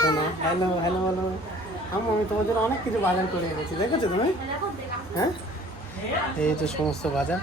শোনা, hello hello hello. আমি তোমাদের অনেক কিছু বাজার করে এনেছি, দেখেছো তুমি? হ্যাঁ, এই তো সমস্ত বাজার।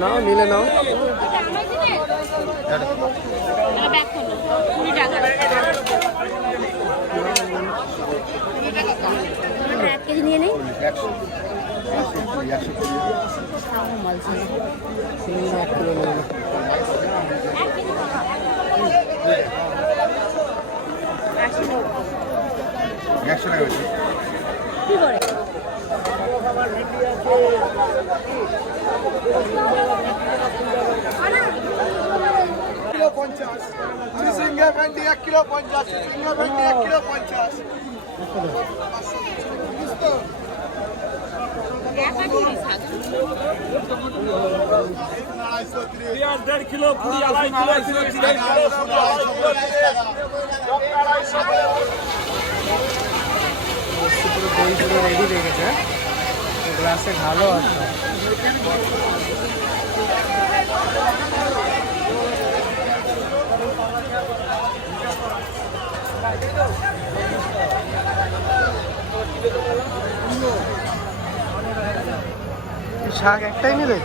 নাও, নিলে নাও। নিয়ে নেই। কি করে কিলো 50, সিঙ্গা ভেন্ডি 1 কিলো 50, সিঙ্গা ভেন্ডি 1 কিলো 50। পেঁয়াজ 1.5 কিলো, পুরি 2.5 কিলো, চিড়ে 2.5 পুরো দই পুরো রেডি হয়ে গেছে, গ্লাসে ভালো আছে। শাক একটাই নেবে?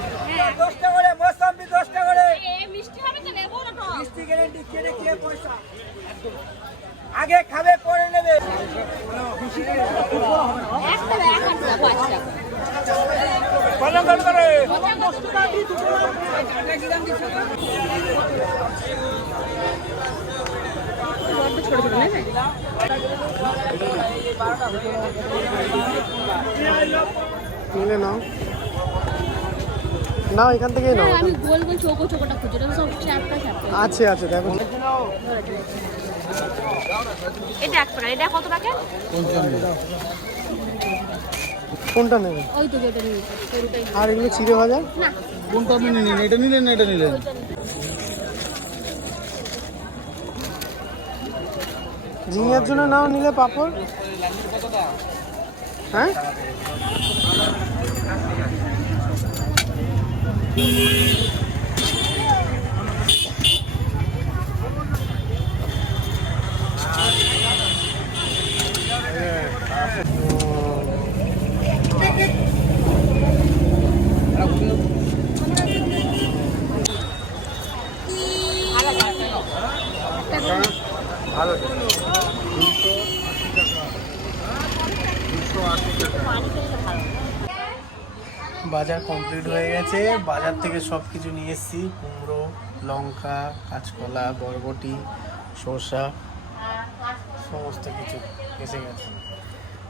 10 টাকা করে মোসাম্বি, 10 টাকা করে মিষ্টি হবে তো নেবো না তো। মিষ্টি গ্যারান্টি, কেনে কে পয়সা আগে খাবে পরে নেবে। একটা ব্যাগ আছে 5 টাকা। কলম কত করে? ছোট ছোট নেবে? নিলে নাও, নাও এখান থেকেই নাও। আমি গোল গোল চৌকো চৌকোটা খুঁজে, ওটা সব চ্যাপটা চ্যাপটা। আছে আছে, দেখো। এটা 1 টাকা, এটা কত টাকা? কোনটা নেবে? ওই তো যেটা নিয়েছি পুরোটাই। আর এগুলো চিড়ে ভাজা? না কোনটা আপনি নিলেন? এটা নিলেন না এটা নিলেন? ঝিঙের জন্য নাও, নিলে পাপড়। হ্যাঁ, ভালো। বাজার কমপ্লিট হয়ে গেছে, বাজার থেকে সব কিছু নিয়ে এসেছি। কুমড়ো, লঙ্কা, কাঁচকলা, বরবটি, শসা, সমস্ত কিছু এসে গেছে।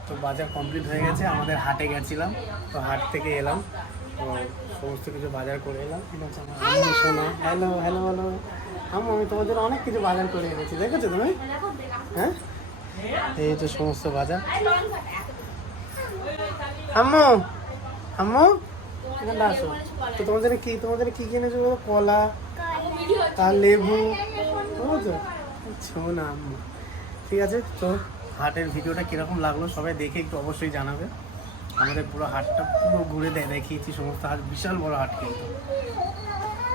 তো বাজার কমপ্লিট হয়ে গেছে, আমাদের হাটে গেছিলাম, তো হাট থেকে এলাম, তো সমস্ত কিছু বাজার করে এলাম। এটা হচ্ছে আমার শোনা, হ্যালো হ্যালো হ্যালো। আমি তোমাদের অনেক কিছু বাজার করে এনেছি, দেখেছো তুমি? হ্যাঁ, এই তো সমস্ত বাজার। আম্মু আম্মু এখানটা আসো তো। তোমাদের কি কিনেছো বলো? কলা আর লেবু, বুঝেছো? শোনা আম্মু। ঠিক আছে, তো হাটের ভিডিওটা কীরকম লাগলো সবাই দেখে একটু অবশ্যই জানাবে। আমাদের পুরো হাটটা পুরো ঘুরে দেখিয়েছি, সমস্ত হাট, বিশাল বড় হাট। কিন্তু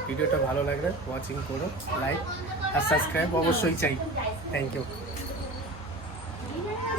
ভিডিওটা ভালো লাগলে ওয়াচিং করো, লাইক আর সাবস্ক্রাইব অবশ্যই চাই। Thank you.